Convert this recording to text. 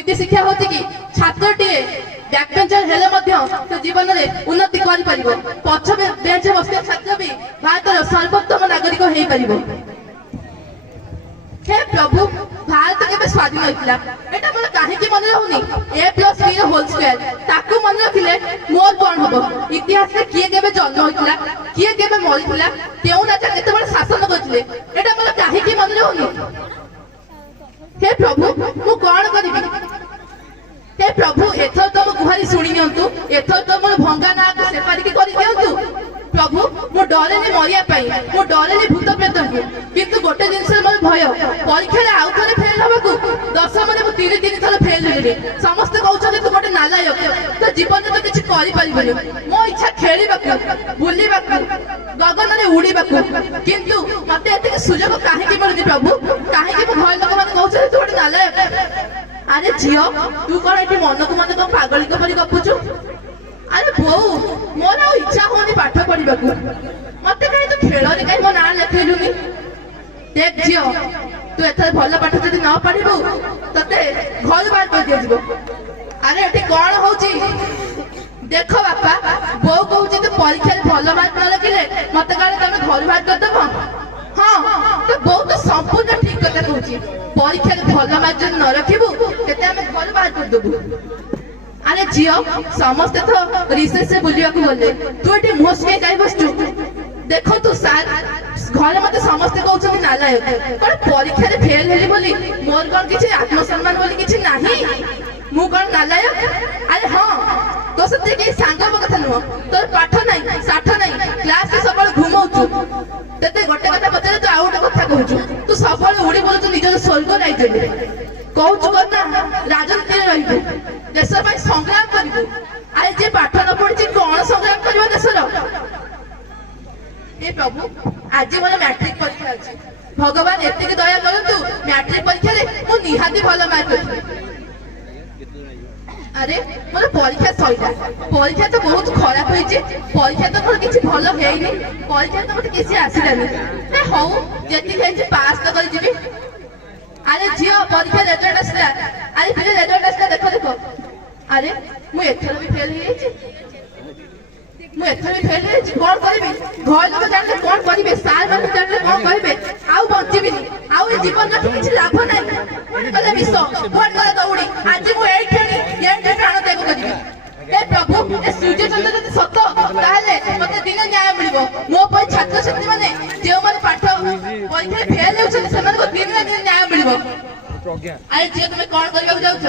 नीति शिक्षा होती कि छात्रटीए बैकबेंचर हेले जीवन में उन्नति कर पछ बेंच बस छात्र भी भारत सर्वोत्तम नागरिक हो पार। हे प्रभु भारत के स्वाधीन होता है मोर कहीं मन रहुनी A+B होल स्क्वायर ताकू मन रखिले मोर कौन हम इतिहास में किए के जन्म होता किए के मरीला क्यों राजा केत शासन करते मोर कहीं मन रहुनी। हे प्रभु मु कौन करी हे प्रभु एथर तो मो गुहारी शुणी नियंतु एथर तो मोर भंगा ना सेपारी कर दियंतु प्रभु मु डरेनी मरिया मु डरेनी भूत प्रेत को किंतु गोटे जिनस मोर भय परीक्षा आउ थे फेल हवा 10 मु 3 थर फेल होली समस्त कहते तू गोटे नालायक तो जीवन में तो किसी कर मो इच्छा खेलवा बुलवा गगन में उड़वा किंतु मत ये सुजोग कहीं मिलूनी प्रभु कहीं घर लोक मैंने कहते तू गोटे नालायक। अरे झील तू कौन ये मन को मन कौन पागलिक परी गपुचु अरे बो मोर इच्छा होनी पाठ पढ़ा मत कहीं तू खेल कहीं मो ना लिखलुनि देख झील तू एथर भल पाठ जब न पढ़ू ते घर बाहर कर दिया। अरे ये कौन हो देख बापा बो कहूँ तू परीक्षा भल मार्क न रखिले मत कहे तुम घर बाहर करदेव। हाँ तो बो तो संपूर्ण ठीक कथा कहूँ परीक्षा भल मार्क जब न रखू ते घर बाहर करदेबू। अरे झील समस्ते तो रिसेस से बुलवा गले तू ये मुहस कहीं बसचु देख तू सार घर मत समस्ते कहते नालायक कौन परीक्षा फेल हेली बोली मोर कौन किसी आत्मसम्मान बोली किसी नहीं मु कौन नालायक। अरे हाँ तो सत्य कहीं सांग कथा नुह तोर पाठ नहीं साठ नहीं क्लास से सब घुमाऊचु ते गोटे कथा पचारे तू आउ गोटे कथा कहूँ तू सब उड़ी बोलू निजर स्वर्ग नहीं कहूँ ना राजनीति रही देश संग्राम करू। अरे जे पाठ न पढ़ी कौन संग्राम कर देशर। हे प्रभु आज मोर मैट्रिक परीक्षा अच्छी भगवान एति दया करतु मैट्रिक परीक्षा मु निहाती भल मार्क रखी। अरे मोर परीक्षा सईला परीक्षा तो बहुत खराब होती परीक्षा तो मोर किसी भल है परीक्षा तो मत किसी आसलानी हौ जी पास तो कर। अरे झील परीक्षा रेजल्ट आसला अरे फिर रेजल्ट आसला देख देख अरे मु एथर भी फेल कौन करी घर लोग जानले कौन करेंगे सार मान जानले कौन कहे आउ बचीबी आउ जीवन में किसी लाभ ना कहले विष भोट कर दौड़ी आज मु ये प्राण त्याग करी। हे प्रभु ए सूर्य चंद्र जब सत ताहले मते दिन न्याय मिलिबो मो पर छात्र छात्री माने जे माने पाठ परीक्षा फेल होछन सेमान को दिन न्याय मिलिबो। अरे जे तुम कौन करबा जाउछ।